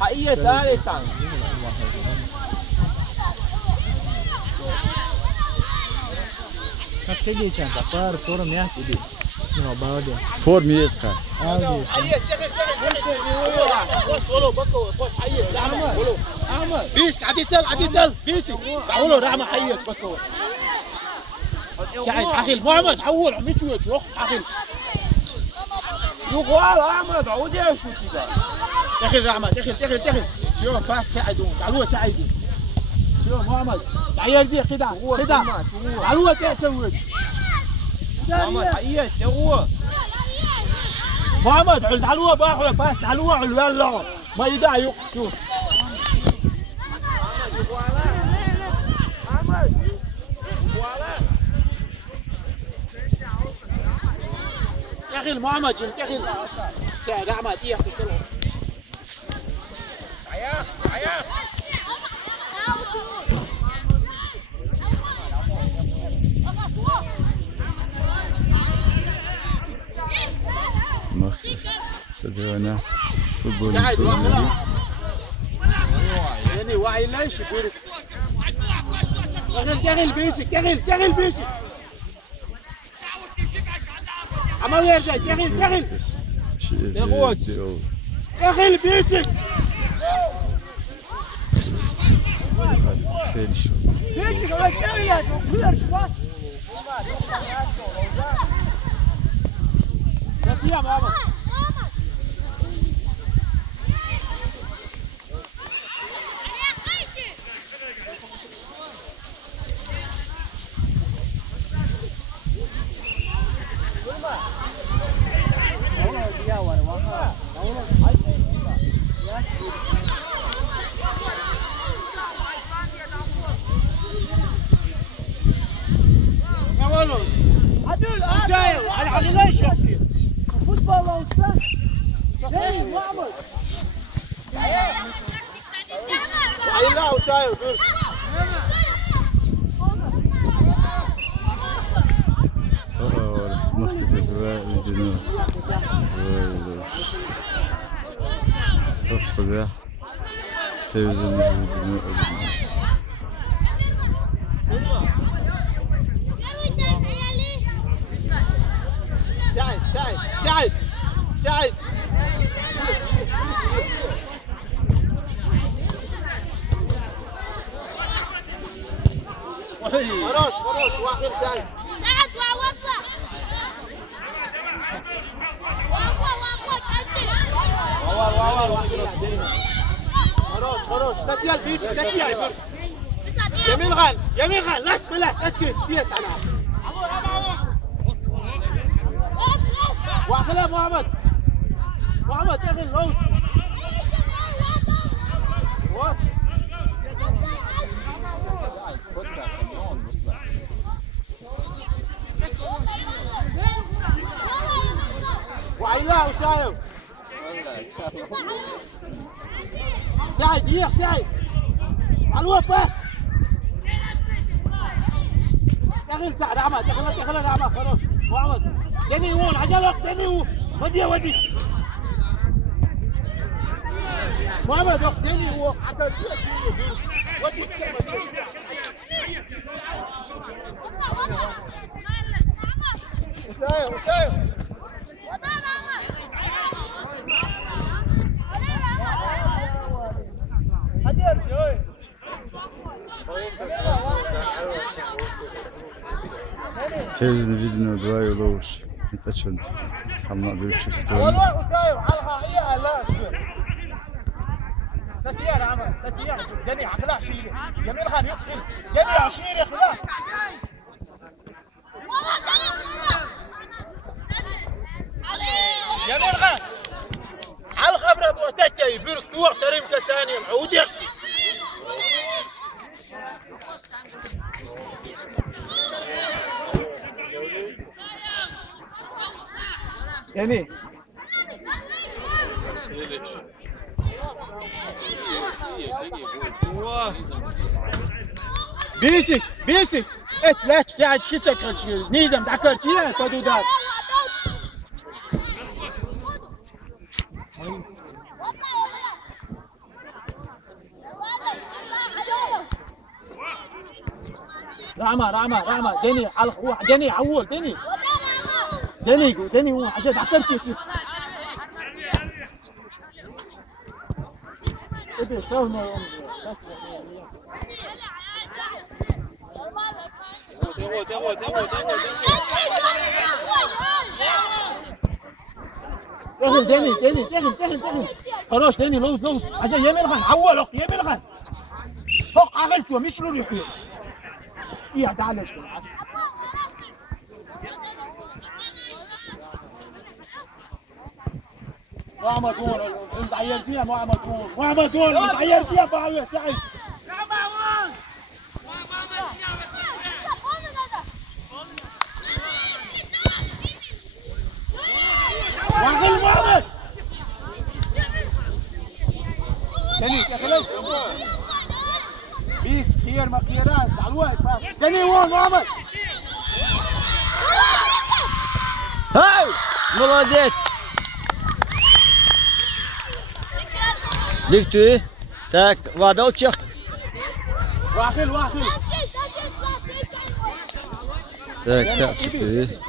حقيقة ثالث عن Kakek cantik, par forum ya jadi. No bawa dia. Form يسخن. حقيقة بيسك عديتل بيسك تعولوا رحمة حقيقة بكو سعيد أخي محمد حول عم يشوي شوخ أخي يقوال أحمد عودي شو كذا يا أخي رحمة يا أخي شو فاس ساعدون تعالوا ساعدون شو محمد تعال دي خدع تعالوا تسوي محمد حقيقة هو محمد تعالوا باخذ باس تعالوا علوان لا ما يدعي شوف يا اخي محمد يا اخي ساعد احمد يحسب له عيا مصر سدونا فوتبول يعني وعي ليش يقولك يا اخي البيسك يا اخي البيسك عمال يرجع يا اخي يا اخي البيسك فين شو بيسك ولا كيا جو كلر شوات يا ماما عدول العب ليش يا اخي فوتبول وستان زي معمر لا وساير مصر الجنوب أفضل تلفزيون الجنوب سعد خلاص واخر سعد خلاص ستيال بيس ستيال جميل غان لا تكيت سبيت انا واخلها محمد يا اخي اللوز وعيلاه وسايو سعد يا سعد علوه بس دخل سعد احمد دخل احمد خلاص محمد دني هون عجل وقت دني هون ودي محمد وقت دني هو حتى ودي وسايو تلفزيون فيديو دواي ولوش نتأكد خلنا نقدر نشوف والله وسايو على هي لا ستيار عمل ستيار جني عقلها شيء جميل خان يقتل جني عشير يا خلاص جميل خان على الخبرة بوتك يبرك توق تريم كساني العود يخفي يعني بيسك لا تساعد شتك نيزم ذكرتيها كدودات رعمة دني على واحد دني عول دني هو عشان تعترف يصير ايش تاونا دني خلاص دني لوز عشان يمين خان عول يمين خان فوق عقلته مش له يحيى يا تعال اشتغل محمد جول متعير فيها محمد جول متعير فيها باوي سعيد واخل محمد تاني خلاص بيس خير ما خيرات على الوقت تاني وين محمد هاي молодец Диктуй. Так, вода утек. واخل Так, диктуй.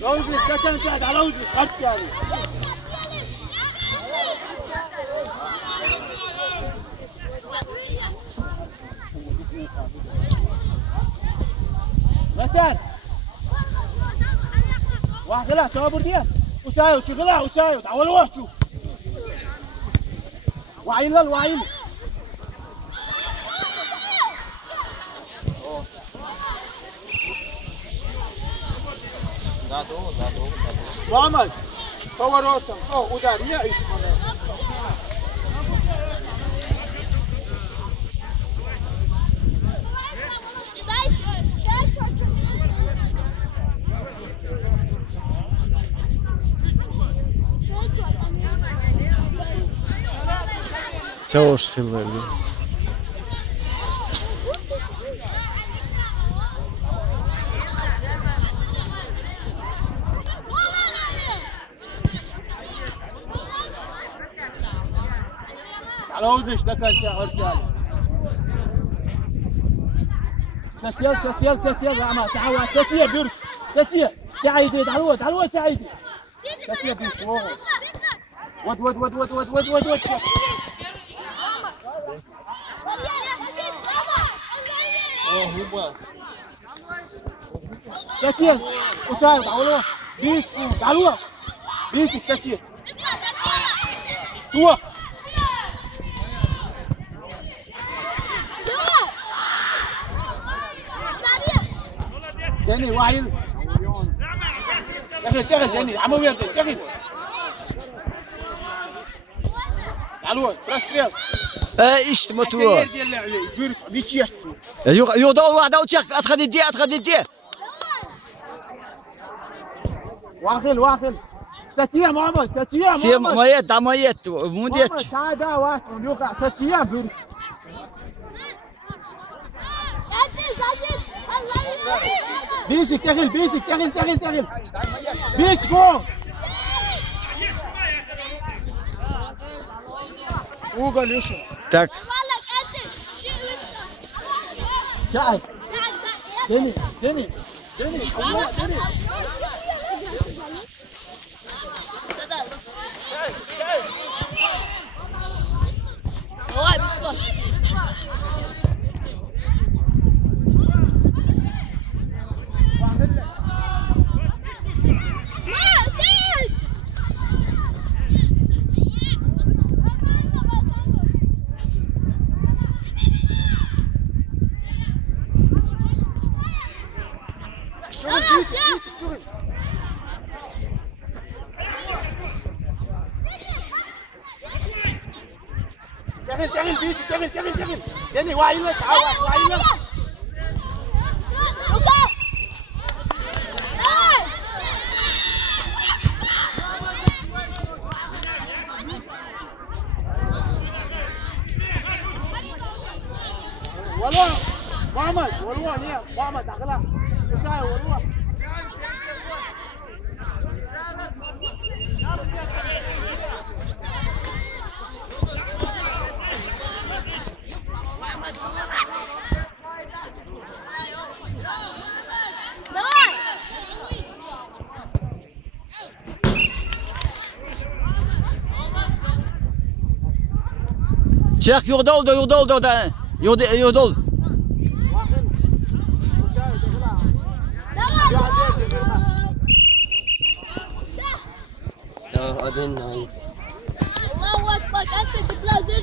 لوزي كان قاعد على لوزي خدت يعني متان واحد لا صابر ديال وسايو شغلها وسايو تعال وحشو وعيل محمد فوروتم ودارية ايش Çavuş filmleri. على وزش ده كان شاعر رجال ستيل يا عماد تعال ستيل بيرك ستيل سعيدي تعالوا سعيدي ستيل بيشوفه ود ستيل وسايد تعالوا بيسكو تعالوا بيسك ستيل هو داني واعيل يا اخي اشتغل داني عمو يرجع يا اخي تعالوا براسبيل ايش موتور بيرك بيشيح يوضع واحد وتشك ادخل يديه واخل ستيا محمد سي ميت دميت موديت ساعده واحد يوقع ستيا بيرك بيسك تغل بيسكو وقال يشرب так سعد دني تغل يعني واعي لك والله محمد والله نيا محمد اغلى كفايه والله Check يغدول يغدول الله اكبر انت تتلازم